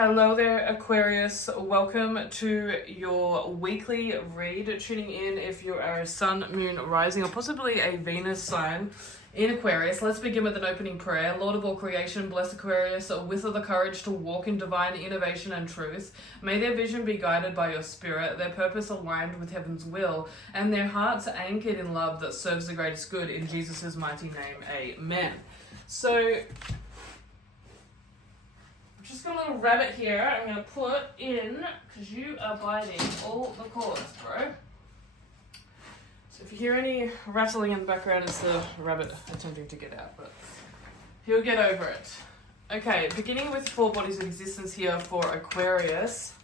Hello there, Aquarius. Welcome to your weekly read. Tuning in if you are a Sun, Moon, Rising, or possibly a Venus sign in Aquarius. Let's begin with an opening prayer. Lord of all creation, bless Aquarius with the courage to walk in divine innovation and truth. May their vision be guided by your spirit, their purpose aligned with heaven's will, and their hearts anchored in love that serves the greatest good. In Jesus' mighty name, amen. So, just got a little rabbit here I'm going to put in, because you are biting all the cords, bro. So if you hear any rattling in the background, it's the rabbit attempting to get out, but he'll get over it. Okay, beginning with 4 bodies of existence here for Aquarius.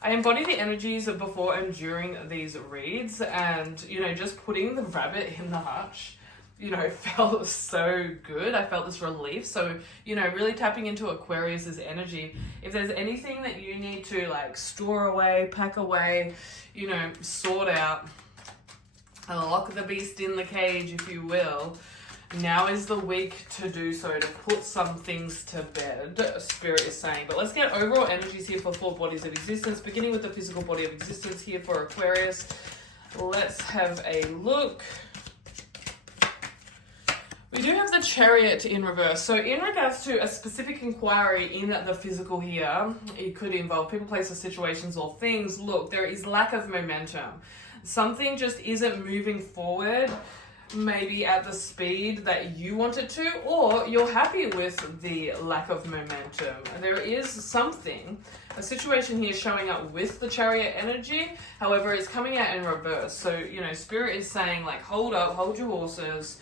I embody the energies of before and during these reads, and, just putting the rabbit in the hutch, felt so good. I felt this relief. So, really tapping into Aquarius's energy. If there's anything that you need to store away, pack away, sort out, lock the beast in the cage, if you will, now is the week to do so, to put some things to bed, Spirit is saying. But let's get overall energies here for 4 bodies of existence, beginning with the physical body of existence here for Aquarius. Let's have a look. We do have the Chariot in reverse. So in regards to a specific inquiry in the physical here, it could involve people, places, situations, or things. Look, there is lack of momentum. Something just isn't moving forward, maybe at the speed that you want it to, or you're happy with the lack of momentum. There is something, a situation here showing up with the Chariot energy. However, it's coming out in reverse. So, Spirit is saying, hold up, hold your horses.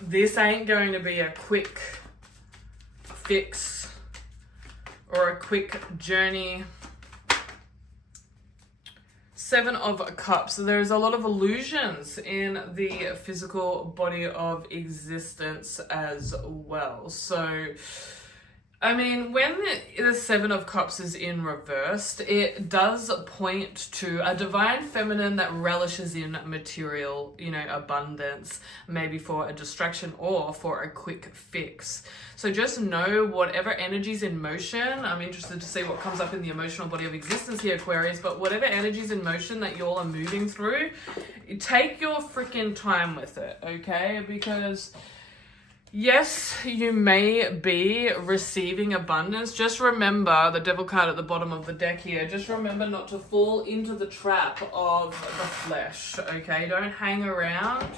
This ain't going to be a quick fix or a quick journey. 7 of Cups. So there's a lot of illusions in the physical body of existence as well. So, when the 7 of Cups is in reversed, it does point to a divine feminine that relishes in material, abundance, maybe for a distraction or for a quick fix. So just know whatever energy's in motion, I'm interested to see what comes up in the emotional body of existence here, Aquarius, but whatever energy's in motion that y'all are moving through, take your freaking time with it, okay? Because yes, you may be receiving abundance. Just remember the Devil card at the bottom of the deck here. Just remember not to fall into the trap of the flesh, okay? Don't hang around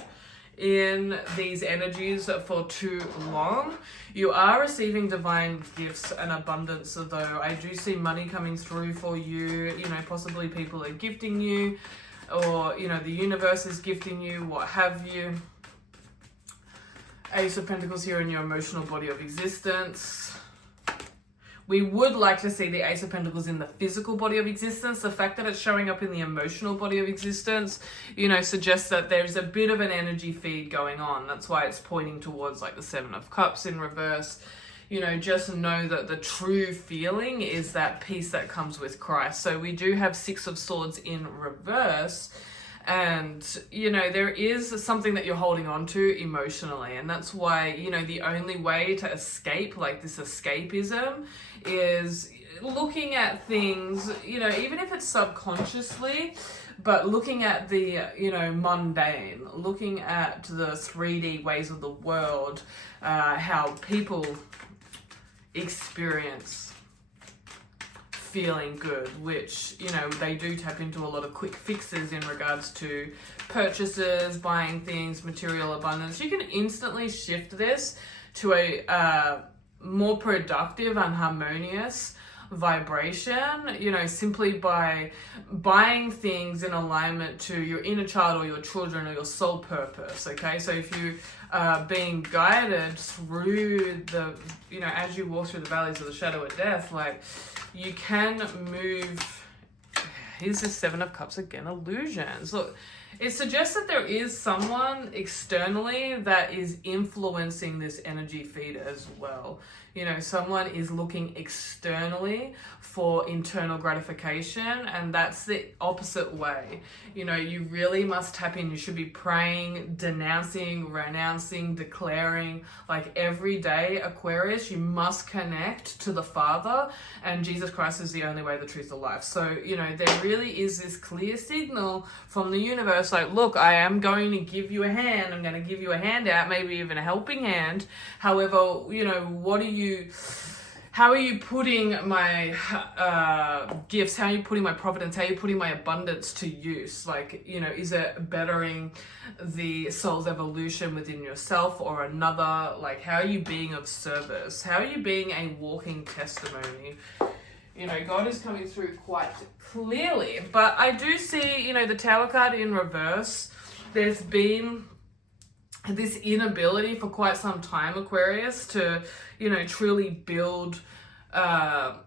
in these energies for too long. You are receiving divine gifts and abundance, though. I do see money coming through for you. Possibly people are gifting you, or, the universe is gifting you, what have you. Ace of Pentacles here in your emotional body of existence. We would like to see the Ace of Pentacles in the physical body of existence. The fact that it's showing up in the emotional body of existence, suggests that there's a bit of an energy feed going on. That's why it's pointing towards the 7 of Cups in reverse. Just know that the true feeling is that peace that comes with Christ. So we do have 6 of Swords in reverse. And, there is something that you're holding on to emotionally. And that's why, the only way to escape, this escapism, is looking at things, even if it's subconsciously, but looking at the, mundane, looking at the 3D ways of the world, how people experience feeling good, which, they do tap into a lot of quick fixes in regards to purchases, buying things, material abundance. You can instantly shift this to a more productive and harmonious vibration, simply by buying things in alignment to your inner child or your children or your soul purpose, okay? So if you are being guided through the, as you walk through the valleys of the shadow of death, you can move. Here's the 7 of Cups again, illusions. Look, it suggests that there is someone externally that is influencing this energy feed as well. You know, someone is looking externally for internal gratification, and that's the opposite way. You know, you really must tap in. You should be praying, denouncing, renouncing, declaring, like every day, Aquarius, you must connect to the Father, and Jesus Christ is the only way, the truth, the life. So, you know, there really is this clear signal from the universe, like, look, I am going to give you a hand. I'm going to give you a handout, maybe even a helping hand. However, you know, how are you putting my gifts? How are you putting my providence? How are you putting my abundance to use? Like, you know, is it bettering the soul's evolution within yourself or another? Like, how are you being of service? How are you being a walking testimony? You know, God is coming through quite clearly. But I do see, you know, the Tower card in reverse. There's been this inability for quite some time, Aquarius, to, you know, truly build, well,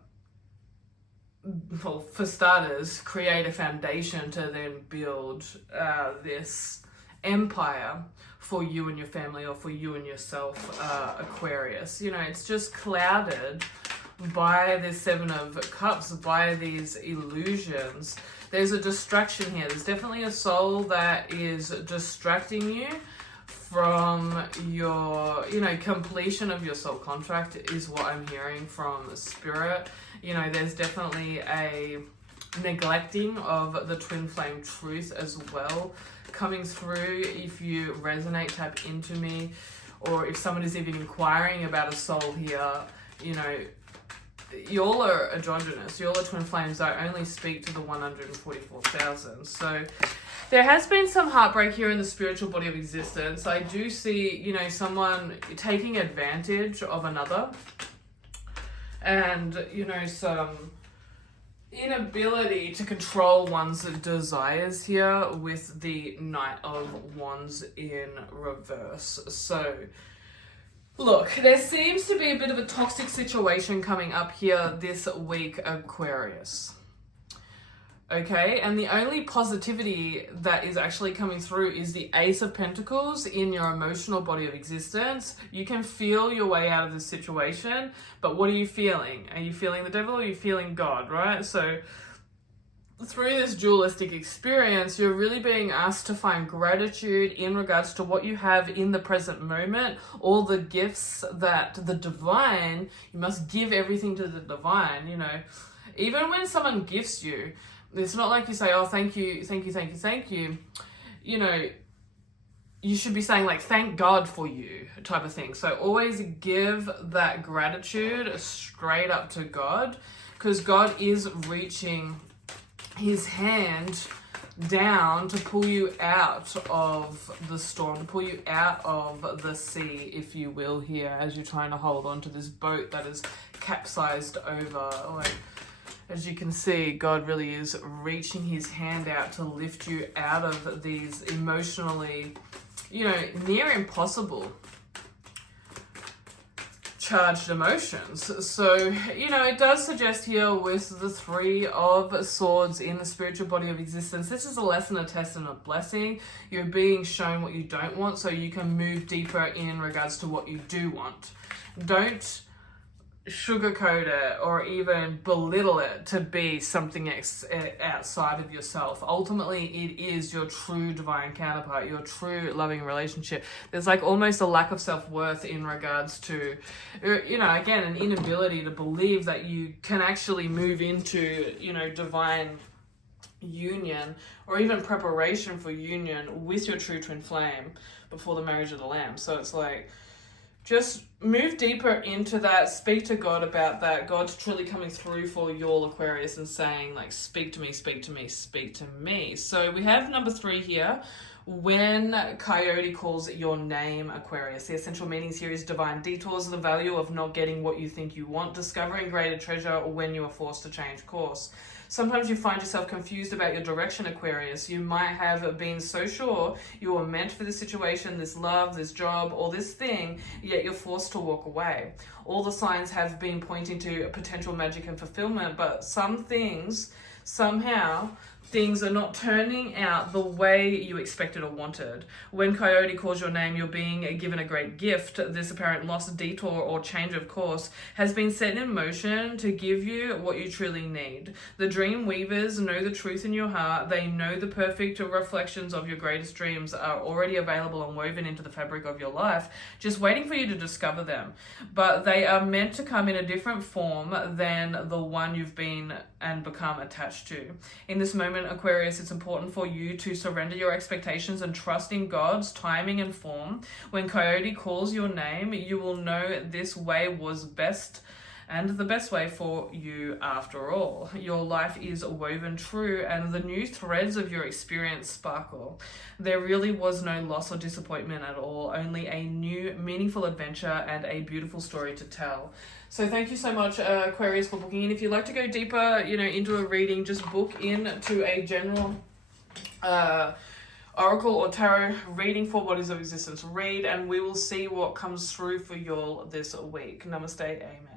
for starters, create a foundation to then build this empire for you and your family, or for you and yourself, Aquarius. You know, it's just clouded by this Seven of Cups, by these illusions. There's a distraction here. There's definitely a soul that is distracting you from your, you know, completion of your soul contract is what I'm hearing from Spirit. You know, there's definitely a neglecting of the twin flame truth as well coming through. If you resonate, tap into me, or if someone is even inquiring about a soul here, you know, y'all are androgynous, y'all are twin flames. I only speak to the 144,000. So there has been some heartbreak here in the spiritual body of existence. I do see, you know, someone taking advantage of another, and, you know, some inability to control one's desires here with the Knight of Wands in reverse. So look, there seems to be a bit of a toxic situation coming up here this week, Aquarius. Okay, and the only positivity that is actually coming through is the Ace of Pentacles in your emotional body of existence. You can feel your way out of this situation, but what are you feeling? Are you feeling the devil, or are you feeling God, right? So through this dualistic experience, you're really being asked to find gratitude in regards to what you have in the present moment, all the gifts that the divine, you must give everything to the divine, you know. Even when someone gifts you, it's not like you say, oh, thank you, thank you, thank you, thank you. You know, you should be saying, like, thank God for you type of thing. So always give that gratitude straight up to God, because God is reaching his hand down to pull you out of the storm, to pull you out of the sea, if you will, here, as you're trying to hold on to this boat that is capsized over. Like, as you can see, God really is reaching his hand out to lift you out of these emotionally, you know, near impossible charged emotions. So, you know, it does suggest here with the Three of Swords in the spiritual body of existence, this is a lesson, a test, and a blessing. You're being shown what you don't want, so you can move deeper in regards to what you do want. Don't sugarcoat it or even belittle it to be something outside of yourself. Ultimately, it is your true divine counterpart, your true loving relationship. There's like almost a lack of self-worth in regards to, you know, again, an inability to believe that you can actually move into, you know, divine union or even preparation for union with your true twin flame before the marriage of the Lamb. So it's like, just move deeper into that, speak to God about that. God's truly coming through for your Aquarius and saying, like, speak to me, speak to me, speak to me. So we have number 3 here. When Coyote calls your name, Aquarius. The essential meanings here is divine detours, the value of not getting what you think you want, discovering greater treasure, or when you are forced to change course. Sometimes you find yourself confused about your direction, Aquarius. You might have been so sure you were meant for this situation, this love, this job, or this thing, yet you're forced to walk away. All the signs have been pointing to potential magic and fulfillment, but some things, somehow, things are not turning out the way you expected or wanted. When Coyote calls your name, you're being given a great gift. This apparent loss, detour, or change of course has been set in motion to give you what you truly need. The dream weavers know the truth in your heart. They know the perfect reflections of your greatest dreams are already available and woven into the fabric of your life, just waiting for you to discover them. But they are meant to come in a different form than the one you've been and become attached to. In this moment, Aquarius, it's important for you to surrender your expectations and trust in God's timing and form. When Coyote calls your name, you will know this way was best and the best way for you after all. Your life is woven true and the new threads of your experience sparkle. There really was no loss or disappointment at all, only a new meaningful adventure and a beautiful story to tell. So thank you so much, Aquarius, for booking in. If you'd like to go deeper, into a reading, just book in to a general oracle or tarot reading for bodies of existence. Read and we will see what comes through for y'all this week. Namaste, amen.